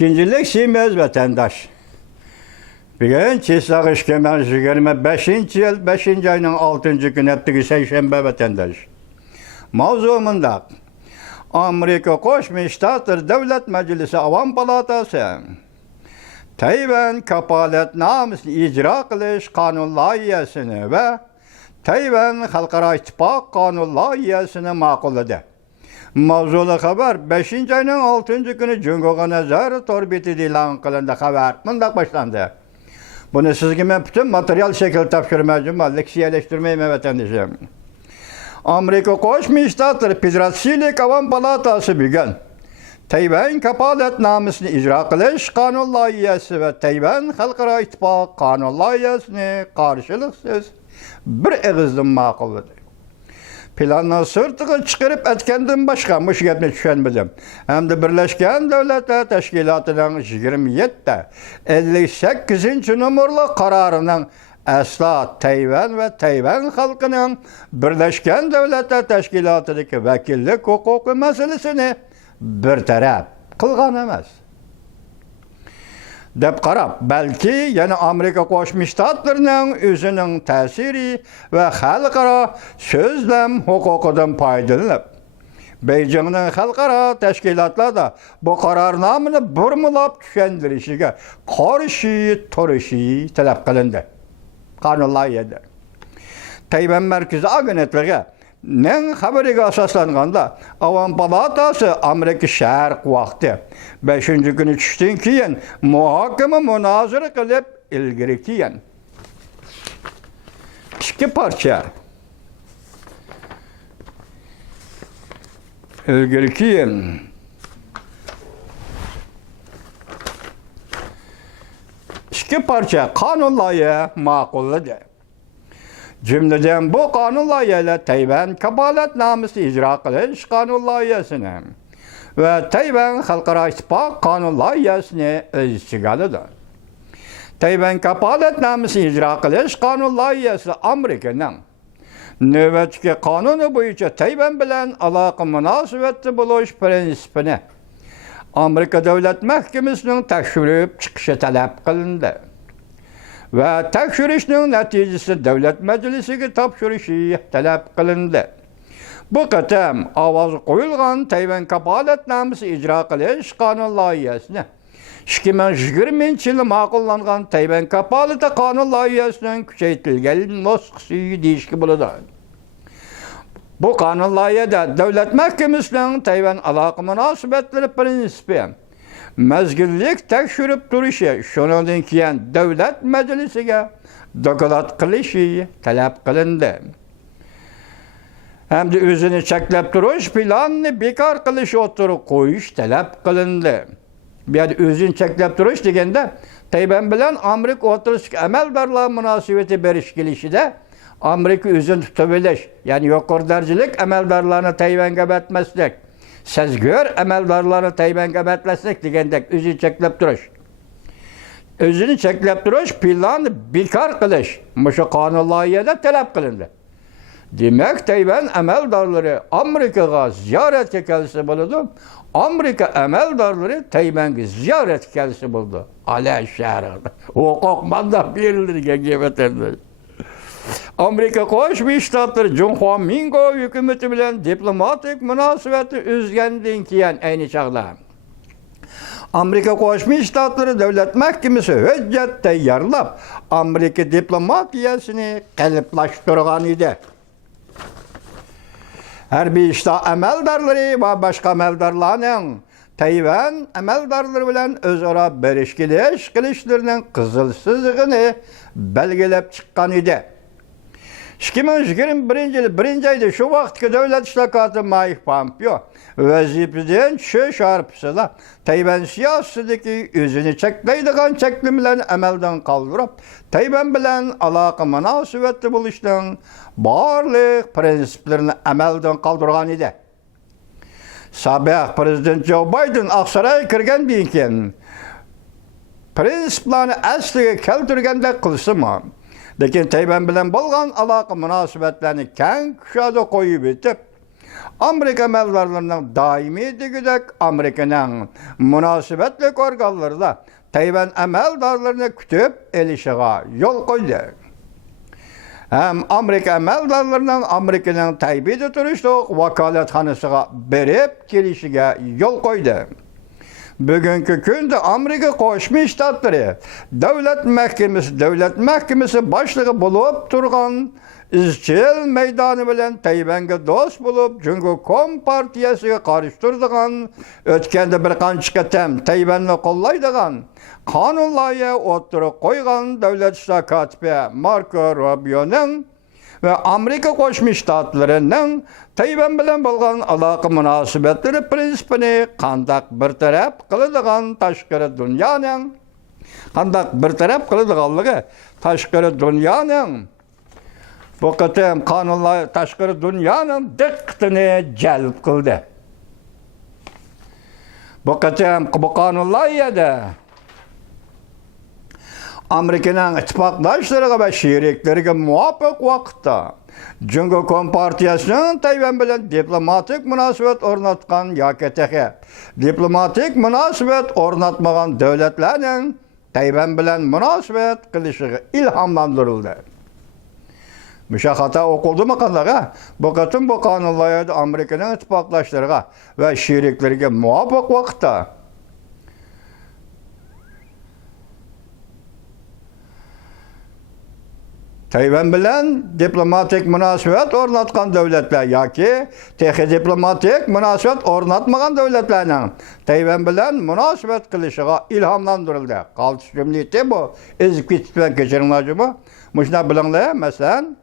İkincilik Siemens vatandaş. Bugün Çislak İşkemen 25. yıl 5. ayının 6. günü ettiği Seyşembe vatandaş. Mavzumunda Amerika Koşmuş Ştatlar Devlet Meclisi Avam Palatası Tayvan kapaletnamesini icra kılış kanun layihasini ve Tayvan Halkara İttifak kanun layihasini makulladı. Mavzulu haber 5. ayının 6. günü Cungo'ga nazar torbiti ilan kılındı haber. Bundak başlandı. Bunu sizge ben bütün materyal şekilde tapşırmayacağım. Leksiyeleştirmeyim vatandaşım. Amerika Koşmuş Ştatlar Federasyonel Avam Palatası bugün Tayvan kapaletnamesini icra kılış kanun layihası ve Tayvan Halkara İttifak kanun layihasını karşılıksız bir ağızdan makulladı. Planla sırtığı çıkarıp etkenden başka müşketine düşenmedim. Hem de Birleşken Devletler Teşkilatı'nın 27 58. numaralı kararının asla Tayvan ve Tayvan halkının Birleşken Devletler Teşkilatı'ndaki vekillik hukuku meselesini bir taraf kılgan emas. Dep qarab, belki yani Amerika Koşmuş Ştatlarının özünün təsiri ve halkara sözlem hukukudan faydalanıp, Beijing'in halkara teşkilatlar da bu kararnamını burmulap düşendirişine karşı turuşu talep kılındı. Kanun layihasında. Tayvan Merkezi Agentliği nen haberiga asaslanganda Avam Palatası Amerika Şərq vaqti 5. günü düştün keyin muhakeme münazara kılıp ilgiri keyin. İki parça. İlgiri keyin. İki parça kanun layihası makulladı. Cümleden bu kanun layihasıyla Tayvan kapaletnamesi icra kılış kanun layihasını ve Tayvan Halkara İttifak kanun layihasını öz içine aldı. Tayvan kapaletnamesi icra kılış kanun layihası Amerika'nın növbetki kanunu boyunca Tayvan bilen alaka münasebetli buluş prensipini Amerika Devlet Mahkemesi'nin tekşürüp çıkışı talep kılındı. Ve tekşürüşünün neticesi Devlet Meclisi'ne tapşırışı talep kılındı. Bu qatam avaz koyulgan Tayvan kapaletnamesi icra kılış kanun layihasını 2020 yılı makullangan Tayvan kapaleti kanun layihasının küçeytilgen nüshası değişki buludu. Bu kanun layihasında Devlet Mahkemesi'nin Tayvan alaka münasebetleri prensibi mezgillik tekşürüp duruşu şundan keyin Devlet Meclisi'ne dokulat kılışı talep kılındı. Hem de özünü çeklep duruş planını bekar kılışı oturup koyuş talep kılındı. Yani özünü çeklep duruş degende Tayvan bilen Amerika oturuş emeldarlığa münasebeti beriş gelişide Amerika özünü tutabiliş. Yani yukarıdarcılık emeldarlarını Tayvan'a betmezlik. Sezgör emeldarları Tayvan'a betmezlik degendek özünü çeklep duruş. Özünü çeklep duruş planını bekar kılış. Şu kanun layihasında talep kılındı. Demek Tayvan emeldarları Amerika'ya ziyaret gelsi buldu. Amerika emeldarları Tayvan'a ziyaret gelsi buldu. Ala şerada. Hukuk mandat verilir gengevetenler. Amerika Koşmuş Ştatları Cumhurbaşkanı hükümeti bilen diplomatik münasebeti üzgendiğin keyin aynı çağda. Amerika Koşmuş Ştatları Devlet Mahkemesi hüccet tayarlap Amerika diplomatiyasını kalıplaştırgan idi. Her bir işte emeldarları ve başka emeldarlarının Tayvan emeldarları bilen özara berişkiliş kılışlarının kızılsızlığını belgelep çıkan idi. 2021 yılı 1. ayda şu vaktki devlet işlakatı Mike Pompeo vazifeden şu şarpısıyla Tayvan siyasetindeki özünü çekleydiğen çeklimlerini emelden kaldırıp Tayvan bilen alaka münasebetli buluştan barlık prensiplerini emelden kaldırgan idi. Sabah Prezident Joe Biden Aksaray'a kirgen deyinken prensiplerini asliga keltirgende kılsı mı? Lekin Tayvan bilen bolgan alaka münasebetlerini keng kuşada koyup etip Amerika məmurlarının daimi digidək Amerikanın münasibətli orqanları da Tayvan əməldarlarını kütüb elişiğə yol qoydu. Hem Amerika əməldarlarının Amerikanın Taybida turuşluq vakaletxanasıga berip gelişiğe yol koydu. Bugünkü günde Amerika Qoşmuş Ştatları Devlet Mahkemesi başlığı bulup turgan izchil meydanı bilen Tayvanga dost bulup Cumhuriyet Kompartiyasiga qarıştırdıgan ötkende bir qancha qatam Tayvanni qo'llaydigan qonun loyiha o'tirib qo'ygan davlat ishlar kotibi Marco Rubio'ning ve Amerika Qo'shma Shtatlarining Tayvan bilan bo'lgan aloqa munosabatlari prinsipini qandaq bartaraf qiladigan tashqari dunyoning bu qatam qonunlar tashqari dunyoning diqqatini jalb qildi. Bu qatam bu qonunlarda Amerika'nın ittifaqdoshlariga va sheriklariga muvofiq vaqtda Cumhuriyet Kompartiyasining Tayvan bilan diplomatik munosabat o'rnatgan yoki diplomatik munosabat o'rnatmagan davlatlarning Tayvan bilan munosabat qilishiga ilhomlantirildi. Müşahata okuldu mu kanlara? Bu katın bu kanunlarda Amerika'nın ittifaqdaşlarına ve şeriklerine muvaffak vakitte Tayvan bilan diplomatik munosabat o'rnatgan davlatlar yoki diplomatik munosabat o'rnatmagan davlatlarning Tayvan bilan munosabat qilishiga ilhomlantirildi. Qaltis jumlati bu ezib ketib kechiringlar. Mushuna bilinglar, masalan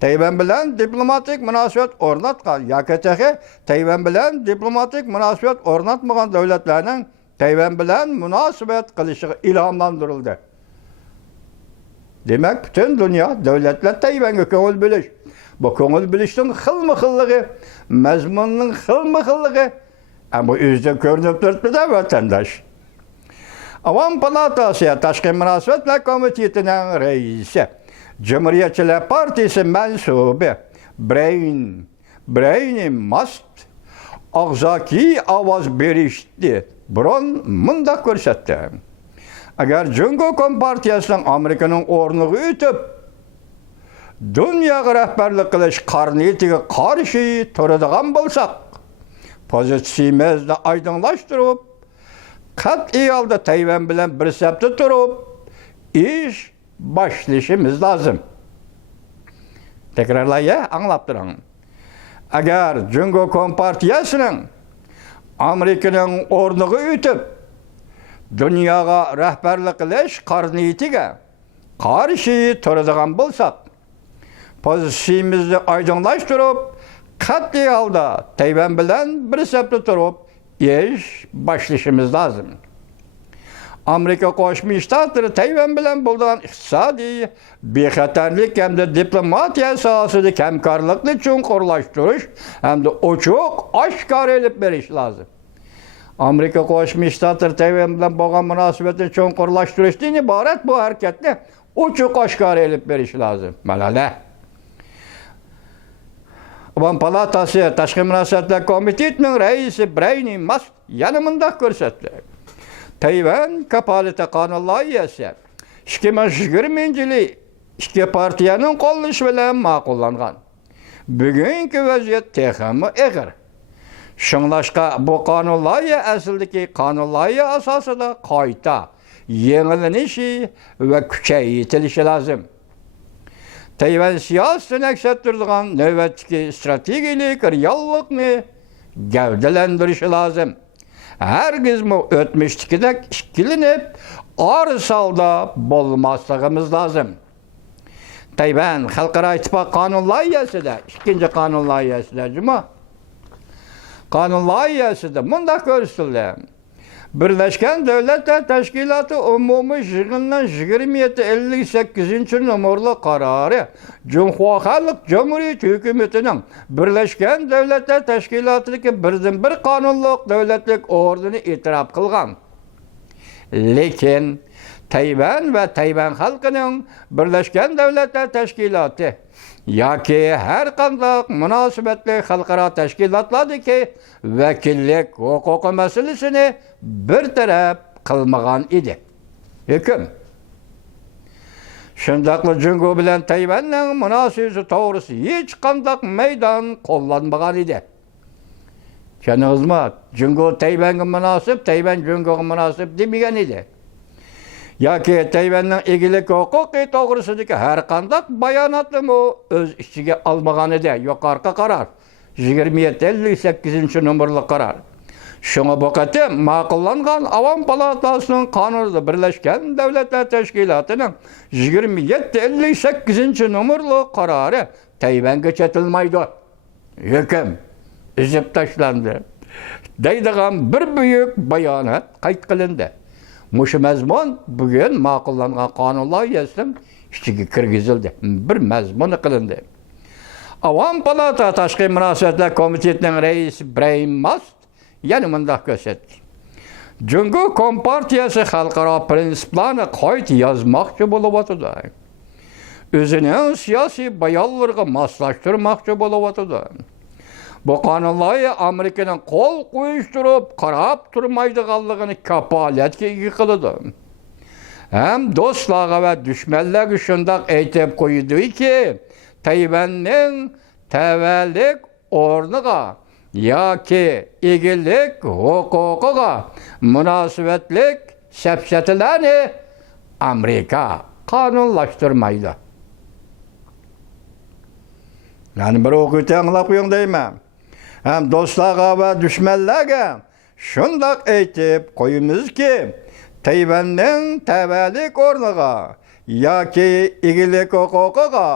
Tayvan bilan diplomatik munosabat o'rnatgan yoki Tayvan bilan diplomatik munosabat o'rnatmagan davlatlarning Tayvan bilan munosabat qilishiga ilhomlantirildi. Demek bütün dünya devletler Tayvan'a ko'ngil bilish. Bu ko'ngil bilishning xilma-xilligi, mazmunning xilma-xilligi ama o'zida ko'rinib turibdi-da vatandosh. Avam Palatasi Tashqi munosabatlar komitetining raisi, Cumhuriyetçiler Partisi mansubi Brain Mast og'zaki ovoz berishdi. Biron munda ko'rsatdi. Agar Cumhuriyet Kompartiyasining Amerikanın o'rniga o'tib, dunyoga rahbarlik qilish qarniyatiga qarshi turadigan bo'lsak, pozitsiyamizni aydınlaştırıp, qat'iy holda Tayvan bilan bir safda turib, ish boshlashimiz lozim. Takrorlaya, anglab turing. Agar Cumhuriyet Kompartiyasining Amerikanın o'rniga o'tib, dunyoga rahbarlik qilish qarniyatiga qarshi turadigan bo'lsak, pozitsiyamizni aydınlaştırıp, qat'iy holda Tayvan bilan bir safda turib, ish boshlashimiz lozim. Amerika Qo'shma Shtatlari Tayvan bilan bo'lgan iqtisodiy bexatarlik hamda diplomatiya sohasida hamkorlikni chuqurlashtirish hamda ochiq oshkor etib berish lozim. Amerika Qo'shma Shtatlari Tayvan bilan bo'lgan munosabatni chuqurlashtirishdan iborat bu harakatni ochiq oshkor etib berish lozim. Mana Avam Palatasi Tashqi munosabatlar komitetining raisi Brain Mast yana bunday ko'rsatdi. Tayvan kapolati qonun loyihasi 2020-yili ikki partiyaning qo'llashi bilan ma'qullangan. Bugungi vaziyat texmi ig'ir. Şunlaşqa bu qonun loyiha aslidagi qonun loyiha asosida qayta yengillanishi va kuchaytirilishi lozim. Tayvan siyosatini aks ettiradigan navbatdagi strategik reallikni gavdalantirishi lozim. Hergizmi o'tmishdagidek ikkilanib, orsalda bo'lmasligimiz lozim. Tayvan xalqaro ittifoq qonun loyihasida, ikkinchi qonun loyihasida Qonun loyihasida bunda ko'rsatildi. Birleşken Devletler Teşkilatı Umumi Yig'inining 2758-numurli qarori Cumhuriyet Hükümeti'nin Birleşken Devletler Teşkilatı'daki birden-bir qonunliq davlatlik o'rnini e'tirof qilgan. Lekin Tayvan ve Tayvan halkının Birleşken Devletler Teşkilatı yoki her qanday munosabatli xalqaro tashkilotlardagi vakillik huquqi masalasini bir taraf qilmagan edi. Hukm shundaqli Jungo bilan Tayvanning munosabati to'g'risida hech qanday maydon qo'llanmagan edi. Tushundingizmi? Jungo Tayvanga munosib, Tayvan Jungoga munosib demagan edi. Yoki Tayvanning egilik huquqi to'g'risidagi har qanday bayonotni o'z ichiga olmagan edi. Yuqorqi qaror 2758 nomerli qaror. Shunga bu qatim ma'qullangan Avam palatasining qonunida Birlashgan Davlatlar Tashkilotining 2758 nomerli qarori Tayvanga chetilmaydi. Hukm izib tashlandi. Deydigan bir buyuk bayonot qayd qilindi. Muşu mazmun bugün ma'qullangan qonun loyihasining ichiga kirgizildi. Bir mazmuni qilindi. Avam palata tashqi munosabatlar komitetining raisi Brian Mast yana mundaq ko'rsatdi. Jungo kompartiyasi xalqaro prinsiplarni qo'yib yozmoqchi bo'lib o'tdi. O'zining siyosiy bayonlariga moslashtirmoqchi bo'lib o'tdi. Bu qonun loyiha Amerikaning qo'l qo'yishtirib, qarab turmaydiganligini kapolatga ega qiladi. Ham do'stlarga va dushmanlarga shundoq aytib qo'ydiki, Tayvanning tavallik o'rniga yoki egilik huquqiga munosabatlik safsatalarni Amerika qonunlashtirmaydi. Yani bir o'qitni anglab qo'ying deyman. Hem do'stlarga va dushmanlarga shundoq aytib qo'yimizki, Tayvanning tavallik o'rniga yoki egilik huquqiga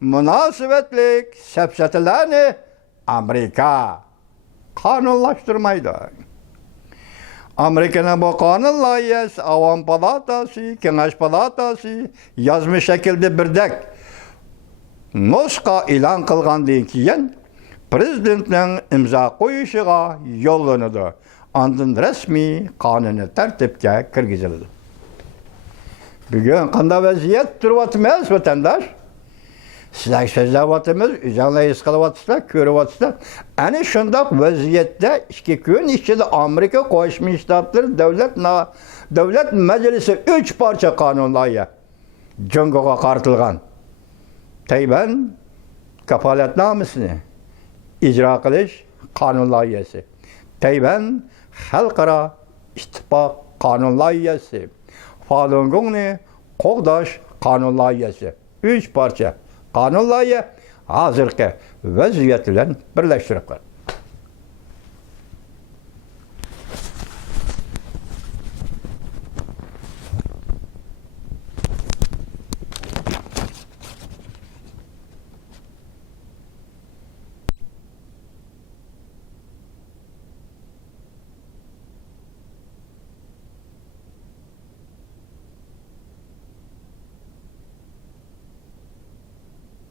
munosabatlik safsatalarni Amerika qonunlashtirmaydi. Amerikaning bu qonun loyihasi Avam palatasi, Kengash palatasi yozma shaklda birdek nusxa e'lon qilgandan keyin prezidentning imzo qo'yishiga yo'llanadi. Ondan rasmiy qonuniy tartibga kirgiziladi. Bugun qanday vaziyat turyapmiz vatandosh? Sizlar so'zlayapmiz, o'zinglar qilyapsizlar, ko'ryapsizlar. Ana shundoq vaziyatda 2 kun ichida Amerika Qo'shma Shtatlar davlat majlisi 3 parcha qonun loyiha Jungoga qaratilgan. Tayvan kafolatnomasini ijro qilish qonun loyihasi. Tayvan xalqaro ittifoq qonun loyihasi. Falun Gongni qo'g'dash qonun loyihasi. 3 parcha qonun loyiha hozirgi vaziyat bilan birlashtirilgan.